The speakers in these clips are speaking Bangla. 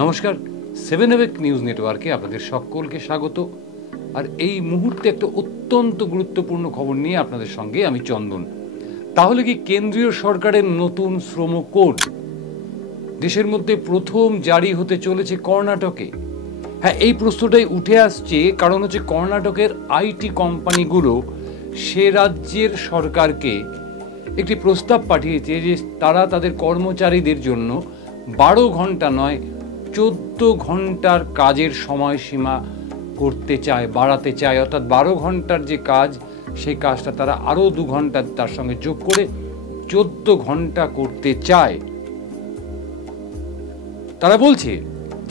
নমস্কার, 7 নিউজ নেটওয়ার্কে আপনাদের সকলকে স্বাগত। আর এই মুহূর্তে একটা অত্যন্ত গুরুত্বপূর্ণ খবর নিয়ে আপনাদের সঙ্গে আমি চন্দন। তাহলে কি কেন্দ্রীয় সরকারের নতুন শ্রম কোড দেশের মধ্যে প্রথম জারি হতে চলেছে কর্ণাটকে? হ্যাঁ, এই প্রশ্নটাই উঠে আসছে, কারণ হচ্ছে কর্ণাটকের আইটি কোম্পানিগুলো সে রাজ্যের সরকারকে একটি প্রস্তাব পাঠিয়েছে যে তারা তাদের কর্মচারীদের জন্য 12 ঘন্টা নয় 14 ঘন্টার কাজের সময়সীমা করতে চায়, বাড়াতে চায়। অর্থাৎ 12 ঘন্টার যে কাজ, সেই কাজটা তারা আরও 2 ঘন্টা তার সঙ্গে যোগ করে 14 ঘন্টা করতে চায়। তারা বলছে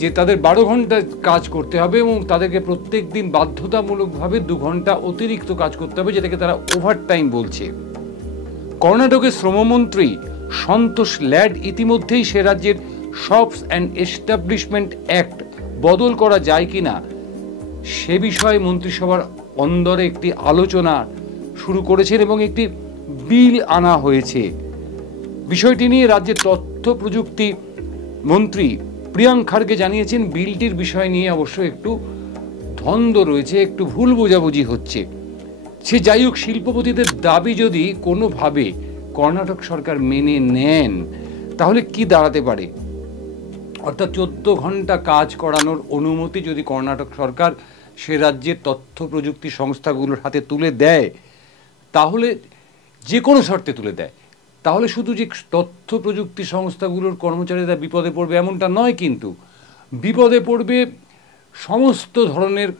যে তাদের 12 ঘন্টা কাজ করতে হবে এবং তাদেরকে প্রত্যেক দিন বাধ্যতামূলকভাবে 2 ঘন্টা অতিরিক্ত কাজ করতে হবে, যেটাকে তারা ওভারটাইম বলছে। কর্ণাটকের শ্রমমন্ত্রী সন্তোষ ল্যাড ইতিমধ্যেই সে রাজ্যের শপস অ্যান্ড এস্টাবলিশমেন্ট অ্যাক্ট বদল করা যায় কিনা সে বিষয়ে মন্ত্রিসভার অন্দরে একটি আলোচনা শুরু করেছেন এবং একটি বিল আনা হয়েছে। বিষয়টি নিয়ে রাজ্যের তথ্য প্রযুক্তি মন্ত্রী প্রিয়াঙ্ক খাড়গে জানিয়েছেন, বিলটির বিষয় নিয়ে অবশ্য একটু দ্বন্দ্ব রয়েছে, একটু ভুল বোঝাবুঝি হচ্ছে। সে যাই হোক, শিল্পপতিদের দাবি যদি কোনোভাবে কর্ণাটক সরকার মেনে নেন তাহলে কি দাঁড়াতে পারে? অর্থাৎ 14 ঘন্টা কাজ করানোর অনুমতি যদি কর্ণাটক সরকার সে রাজ্যের তথ্য প্রযুক্তি সংস্থাগুলোর হাতে তুলে দেয়, তাহলে যে কোনো শর্তে তুলে দেয়, তাহলে শুধু যে তথ্য প্রযুক্তি সংস্থাগুলোর কর্মচারীরা বিপদে পড়বে এমনটা নয়, কিন্তু বিপদে পড়বে সমস্ত ধরনের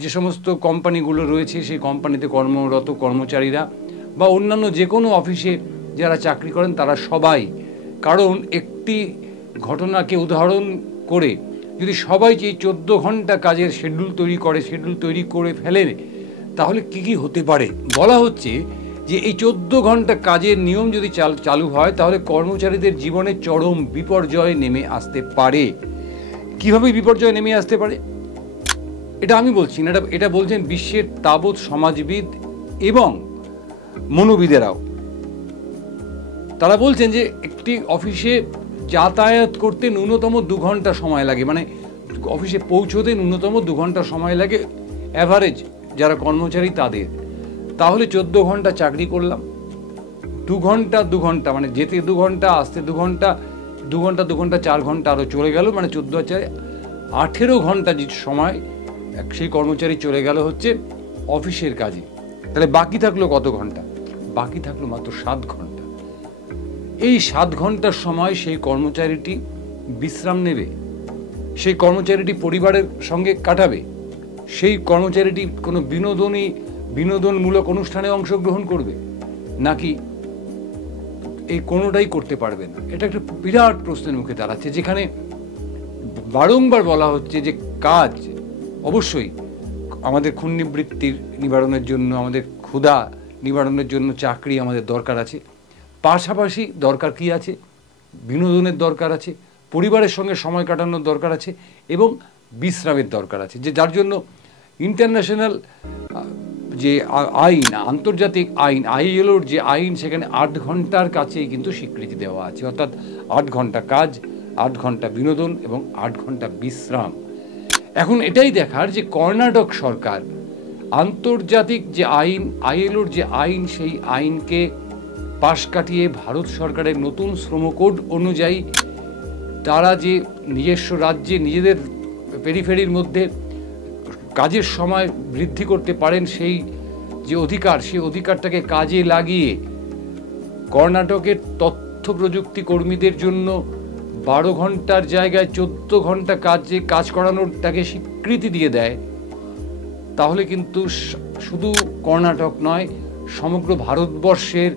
যে সমস্ত কোম্পানিগুলো রয়েছে, সেই কোম্পানিতে কর্মরত কর্মচারীরা বা অন্যান্য যে কোনো অফিসে যারা চাকরি করেন তারা সবাই। কারণ একটি ঘটনাকে উদাহরণ করে যদি সবাই যে 14 ঘন্টা কাজের শিডিউল তৈরি করে ফেলে, তাহলে কি হতে পারে? বলা হচ্ছে যে এই 14 ঘন্টা কাজের নিয়ম যদি চালু হয়, তাহলে কর্মচারীদের জীবনে চরম বিপর্যয় নেমে আসতে পারে। কিভাবে বিপর্যয় নেমে আসতে পারে এটা আমি বলছি না, এটা বলছেন বিশ্বের তাবৎ সমাজবিদ এবং মনোবিদেরাও। তারা বলছেন যে একটি অফিসে যাতায়াত করতে ন্যূনতম 2 ঘন্টা সময় লাগে, মানে অফিসে পৌঁছতে ন্যূনতম 2 ঘন্টা সময় লাগে অ্যাভারেজ যারা কর্মচারী তাদের। তাহলে 14 ঘন্টা চাকরি করলাম, 2 ঘন্টা মানে যেতে 2 ঘন্টা, আসতে 2 ঘন্টা, 2 ঘন্টা 4 ঘন্টা আরও চলে গেল, মানে 18 ঘন্টা যে সময় সেই কর্মচারী চলে গেল হচ্ছে অফিসের কাজে। তাহলে বাকি থাকলো কত ঘন্টা? বাকি থাকলো মাত্র 7 ঘন্টা। এই 7 ঘন্টার সময় সেই কর্মচারীটি বিশ্রাম নেবে, সেই কর্মচারীটি পরিবারের সঙ্গে কাটাবে, সেই কর্মচারীটি কোনো বিনোদনমূলক অনুষ্ঠানে অংশগ্রহণ করবে, নাকি এই কোনোটাই করতে পারবে না? এটা একটা বিরাট প্রশ্নের মুখে দাঁড়াচ্ছে, যেখানে বারংবার বলা হচ্ছে যে কাজ অবশ্যই আমাদের ক্ষুণ্ণিবৃত্তির নিবারণের জন্য, আমাদের ক্ষুধা নিবারণের জন্য চাকরি আমাদের দরকার আছে, পাশাপাশি দরকার কি আছে? বিনোদনের দরকার আছে, পরিবারের সঙ্গে সময় কাটানোর দরকার আছে এবং বিশ্রামের দরকার আছে। যে যার জন্য ইন্টারন্যাশনাল যে আইন, আন্তর্জাতিক আইন, আইএলওর যে আইন, সেখানে 8 ঘন্টার কাছেই কিন্তু স্বীকৃতি দেওয়া আছে। অর্থাৎ 8 ঘন্টা কাজ, 8 ঘন্টা বিনোদন এবং 8 ঘন্টা বিশ্রাম। এখন এটাই দেখার যে কর্ণাটক সরকার আন্তর্জাতিক যে আইন, আইএলওর যে আইন, সেই আইনকে পাশ কাটিয়ে ভারত সরকারের নতুন শ্রম কোড অনুযায়ী তারা যে নিজস্ব রাজ্যে নিজেদের পেরিফেরির মধ্যে কাজের সময় বৃদ্ধি করতে পারেন, সেই যে অধিকার, সেই অধিকারটাকে কাজে লাগিয়ে কর্ণাটকের তথ্য প্রযুক্তি কর্মীদের জন্য 12 ঘন্টার জায়গায় 14 ঘন্টা কাজ করানোরটাকে স্বীকৃতি দিয়ে দেয়, তাহলে কিন্তু শুধু কর্ণাটক নয়, সমগ্র ভারতবর্ষের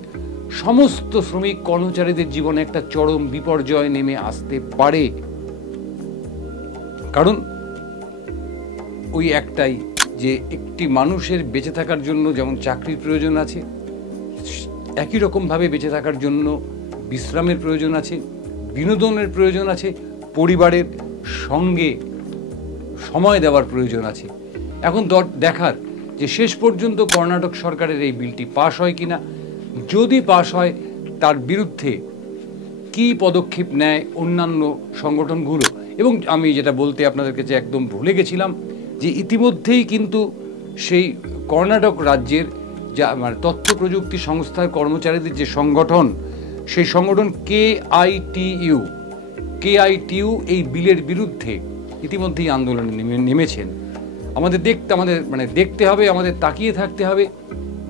সমস্ত শ্রমিক কর্মচারীদের জীবনে একটা চরম বিপর্যয় নেমে আসতে পারে। কারণ ওই একটাই, যে একটি মানুষের বেঁচে থাকার জন্য যেমন চাকরির প্রয়োজন আছে, একই রকমভাবে বেঁচে থাকার জন্য বিশ্রামের প্রয়োজন আছে, বিনোদনের প্রয়োজন আছে, পরিবারের সঙ্গে সময় দেওয়ার প্রয়োজন আছে। এখন দেখার যে শেষ পর্যন্ত কর্ণাটক সরকারের এই বিলটি পাশ হয় কিনা। যদি পাশ হয়, তার বিরুদ্ধে কি পদক্ষেপ নেয় অন্যান্য সংগঠনগুলো এবং আমি যেটা বলতে আপনাদের কাছে একদম ভুলে গেছিলাম যে ইতিমধ্যেই কিন্তু সেই কর্ণাটক রাজ্যের যা মানে তথ্য প্রযুক্তি সংস্থার কর্মচারীদের যে সংগঠন, সেই সংগঠন কেআইটিইউ এই বিলের বিরুদ্ধে ইতিমধ্যেই আন্দোলনে নেমেছেন। আমাদের দেখতে হবে, আমাদের তাকিয়ে থাকতে হবে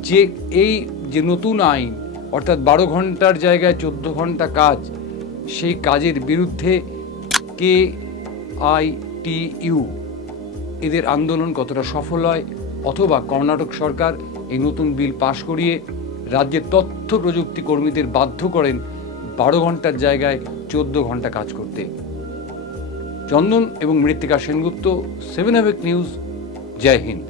যে এই যে নতুন আইন, অর্থাৎ 12 ঘন্টার জায়গায় 14 ঘন্টা কাজ, সেই কাজের বিরুদ্ধে কেআইটিইউ এদের আন্দোলন কতটা সফল হয়, অথবা কর্ণাটক সরকার এই নতুন বিল পাশ করিয়ে রাজ্যের তথ্য প্রযুক্তি কর্মীদের বাধ্য করেন 12 ঘন্টার জায়গায় 14 ঘন্টা কাজ করতে। চন্দন এবং মৃত্তিকা সেনগুপ্ত, 7 নিউজ। জয় হিন্দ।